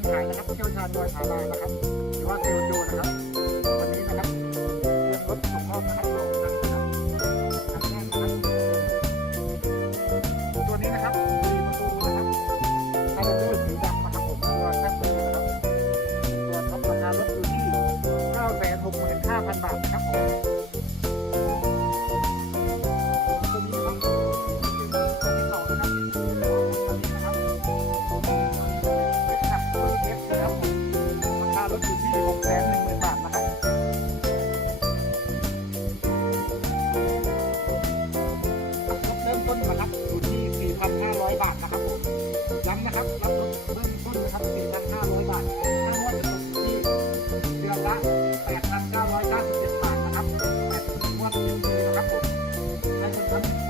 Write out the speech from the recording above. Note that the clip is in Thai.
การขายนะครับผู้เชี่ยวชาญโดยฐานานะครับหรือว่าเซลโจนะครับวันนี้นะครับเรื่องรถส่งมอบนะครับเราทำนะครับทำแน่นนะครับตัวนี้นะครับมีประตูนะครับคาร์บอนสีดำนะครับผมตัวแท็บเลยนะครับตัวท็อปราคารถอยู่ที่9 6 5 0 0 0 บาทนะครับผมาทนะครับผมย้ำนะครับรับรถเริ่มต้นนะครับ4,500บาทถ้างวดจะตกที่เดือนละ8,997บาทนะครับ8งวดเต็มเลยนะครับผมให้คนทำทุกคนนะครับเริ่มต้นครับถ้าเกิดว่าลูกค้าท่า